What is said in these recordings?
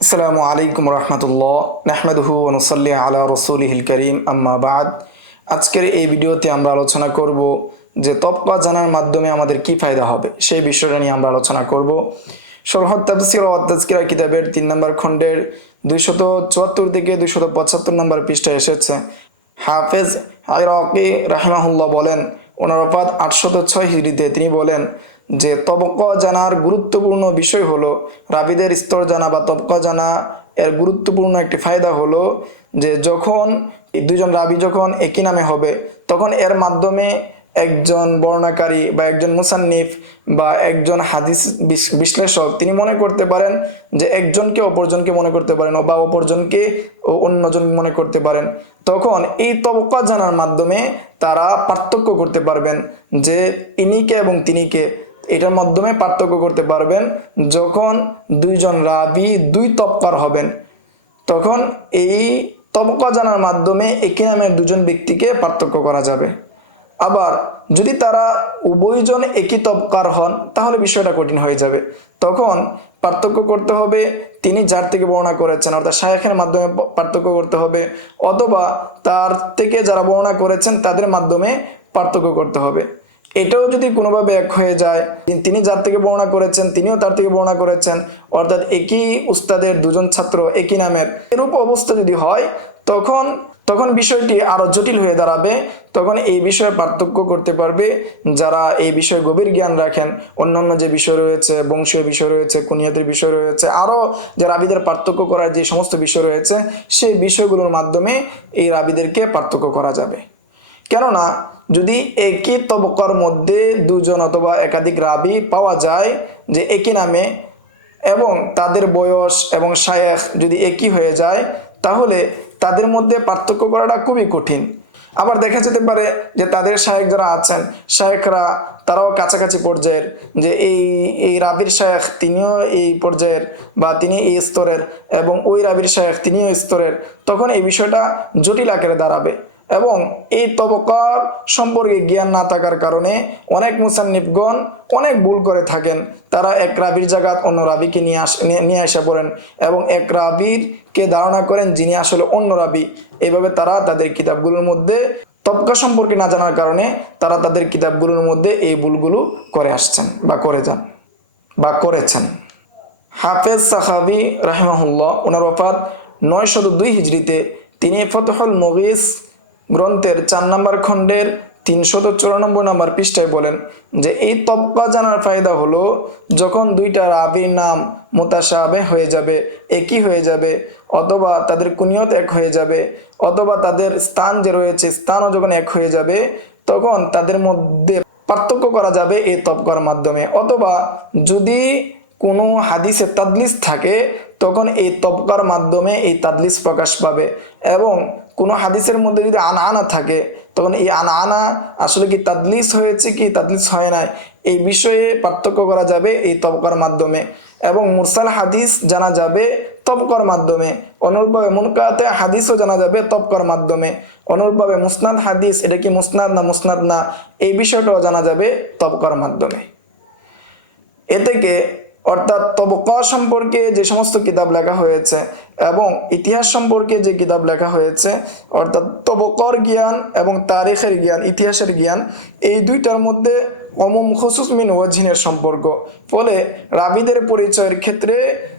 আসসালামু আলাইকুম রহমতুল্লাহ নাহমাদুহু অনুসল্লি আলা রসুলিহিল করিম আম্মা বাদ আজকের এই ভিডিওতে আমরা আলোচনা করব যে তবকা জানার মাধ্যমে আমাদের কি ফায়দা হবে। সেই বিষয়টা নিয়ে আমরা আলোচনা করব। সরহদ তাফসির ও কিতাবের তিন নম্বর খণ্ডের দুইশত চুয়াত্তর থেকে দুইশত পঁচাত্তর নম্বর পৃষ্ঠায় এসেছে। হাফেজ আইরাকি রাহমাহুল্লাহ বলেন ওনারপাত আটশত ছয় হিজড়িতে তিনি বলেন যে তবক জানার গুরুত্বপূর্ণ বিষয় হলো, রাবিদের স্তর জানা বা তবক জানা এর গুরুত্বপূর্ণ একটি ফায়দা হলো যে, যখন দুজন রাবি যখন একই নামে হবে, তখন এর মাধ্যমে একজন বর্ণাকারী বা একজন মুসান্নিফ বা একজন হাদিস বিশ- বিশ্লেষক, তিনি মনে করতে পারেন যে একজনকে অপরজনকে মনে করতে পারেন বা অপরজনকে অন্যজন মনে করতে পারেন। তখন এই তবকা জানার মাধ্যমে তারা পার্থক্য করতে পারবেন যে ইনিকে এবং তিনিকে এটার মাধ্যমে পার্থক্য করতে পারবেন যখন দুইজন রাবি দুই তবকার হবেন। তখন এই তবকা জানার মাধ্যমে একই নামের দুজন ব্যক্তিকে পার্থক্য করা যাবে। আবার যদি তারা উভয়জন একই তবকার হন, তাহলে বিষয়টা কঠিন হয়ে যাবে। তখন পার্থক্য করতে হবে তিনি যার থেকে বর্ণনা করেছেন, অর্থাৎ শায়েখের মাধ্যমে পার্থক্য করতে হবে, অথবা তার থেকে যারা বর্ণনা করেছেন, তাদের মাধ্যমে পার্থক্য করতে হবে। এটাও যদি কোনোভাবে এক হয়ে যায়, তিনি যার থেকে বর্ণনা করেছেন, তিনিও তার থেকে বর্ণনা করেছেন, অর্থাৎ একই উস্তাদের দুজন ছাত্র একই নামের, এরূপ অবস্থা যদি হয়, তখন তখন বিষয়টি আরও জটিল হয়ে দাঁড়াবে। তখন এই বিষয়ে পার্থক্য করতে পারবে যারা এই বিষয়ে গভীর জ্ঞান রাখেন। অন্যান্য যে বিষয় রয়েছে, বংশীয় বিষয় রয়েছে কুনিয়াতের বিষয় রয়েছে আরও যে রাবিদের পার্থক্য করার যে সমস্ত বিষয় রয়েছে, সেই বিষয়গুলোর মাধ্যমে এই রাবিদেরকে পার্থক্য করা যাবে। কেননা যদি একই তবকার মধ্যে দুজন অথবা একাধিক রাবি পাওয়া যায় যে একই নামে এবং তাদের বয়স এবং শায়েখ যদি একই হয়ে যায়, তাহলে তাদের মধ্যে পার্থক্য করাটা খুবই কঠিন। আবার দেখা যেতে পারে যে তাদের শায়েক যারা আছেন শায়েকরা তারাও কাছাকাছি পর্যায়ের যে এই এই রাবির শায়েখ তিনিও এই পর্যায়ের বা তিনি এই স্তরের এবং ওই রাবির শায়েখ তিনিও স্তরের। তখন এই বিষয়টা জটিল আকারে দাঁড়াবে। এবং এই তবকার সম্পর্কে জ্ঞান না থাকার কারণে অনেক মুসান্নিফগণ অনেক ভুল করে থাকেন। তারা এক রাবির জায়গাত অন্য রাবিকে নিয়ে আস, নিয়ে- নিয়ে এসে পড়েন এবং এক রাবিরকে ধারণা করেন যিনি আসলে অন্য রাবি। এইভাবে তারা তাদের কিতাবগুলোর মধ্যে তবকা সম্পর্কে না জানার কারণে তারা তাদের কিতাবগুলোর মধ্যে এই ভুলগুলো করে আসছেন বা করে যান, বা করেছেন। হাফেজ সাহাবি রাহিমাহুল্লাহ ওনার ওফাত নয়শত দুই হিজড়িতে তিনি ফতহুল মগিস গ্রন্থের চার নম্বর খণ্ডের তিনশত চুরানব্বই নম্বর পৃষ্ঠায় বলেন যে, এই তবকা জানার ফায়দা হলো যখন দুইটা রাবির নাম মোতাসাবে হয়ে যাবে, একই হয়ে যাবে, অথবা তাদের কুনিয়ত এক হয়ে যাবে, অথবা তাদের স্থান যে রয়েছে, স্থানও যখন এক হয়ে যাবে, তখন তাদের মধ্যে পার্থক্য করা যাবে এই তবকার মাধ্যমে। অথবা যদি কোনো হাদিসে তাদলিস থাকে তখন এই তবকার মাধ্যমে এই তাদলিস প্রকাশ পাবে এবং কোনো হাদিসের মধ্যে যদি আনা আনা থাকে, তখন এই আনা আনা আসলে কি তাদলিস হয়েছে কি তাদলিস হয় নাই, এই বিষয়ে পার্থক্য করা যাবে এই তবকার মাধ্যমে। এবং মুরসাল হাদিস জানা যাবে তবকার মাধ্যমে। অনুরূপভাবে মুনকাতে হাদিসও জানা যাবে তবকার মাধ্যমে। অনুরূপভাবে মুসনাদ হাদিস, এটা কি মুসনাদ না মুসনাদ না, এই বিষয়টাও জানা যাবে তবকার মাধ্যমে। এ থেকে অর্থাৎ তবকা সম্পর্কে যে সমস্ত কিতাব লেখা হয়েছে এবং ইতিহাস সম্পর্কে যে কিতাব লেখা হয়েছে, অর্থাৎ তবকর জ্ঞান এবং তারিখের জ্ঞান, ইতিহাসের জ্ঞান, এই দুইটার মধ্যে অমুম খুসুস মিন ওয়াজিনের সম্পর্ক। ফলে রাবিদের পরিচয়ের ক্ষেত্রে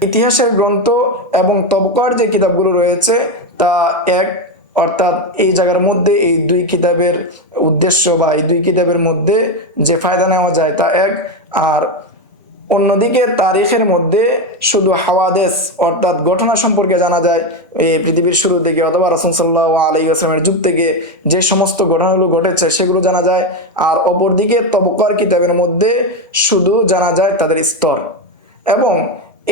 ইতিহাসের গ্রন্থ এবং তবকার যে কিতাবগুলো রয়েছে, তা এক, অর্থাৎ এই জায়গার মধ্যে এই দুই কিতাবের উদ্দেশ্য বা এই দুই কিতাবের মধ্যে যে ফায়দা নেওয়া যায় তা এক, আর অন্যদিকে তারিখের মধ্যে শুধু হাওয়াদেশ অর্থাৎ ঘটনা সম্পর্কে জানা যায়, এই পৃথিবীর শুরু থেকে অথবা রসুল আলী আসলামের যুগ থেকে যে সমস্ত ঘটনাগুলো ঘটেছে সেগুলো জানা যায়। আর অপরদিকে তবকর কিতাবের মধ্যে শুধু জানা যায় তাদের স্তর। এবং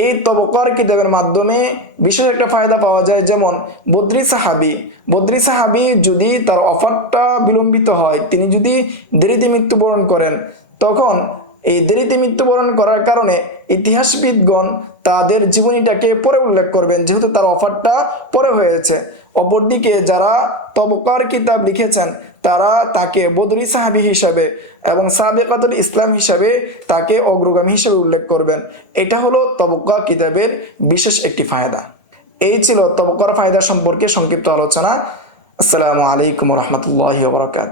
এই তবকর কিতাবের মাধ্যমে বিশেষ একটা ফায়দা পাওয়া যায়, যেমন বদ্রি সাহাবি। বদ্রি সাহাবি যদি তার অফারটা বিলম্বিত হয়, তিনি যদি দেরিতে মৃত্যুবরণ করেন, তখন এই দেরিতে মৃত্যুবরণ করার কারণে ইতিহাসবিদগণ তাদের জীবনীটাকে পরে উল্লেখ করবেন, যেহেতু তার অফারটা পরে হয়েছে। অপরদিকে যারা তবকার কিতাব লিখেছেন, তারা তাকে বদরি সাহাবি হিসাবে এবং সাবেকাতুল ইসলাম হিসাবে তাকে অগ্রগামী হিসাবে উল্লেখ করবেন। এটা হলো তবকা কিতাবের বিশেষ একটি ফায়দা। এই ছিল তবকার ফায়দা সম্পর্কে সংক্ষিপ্ত আলোচনা। আসসালামু আলাইকুম রহমতুল্লাহ বরকাত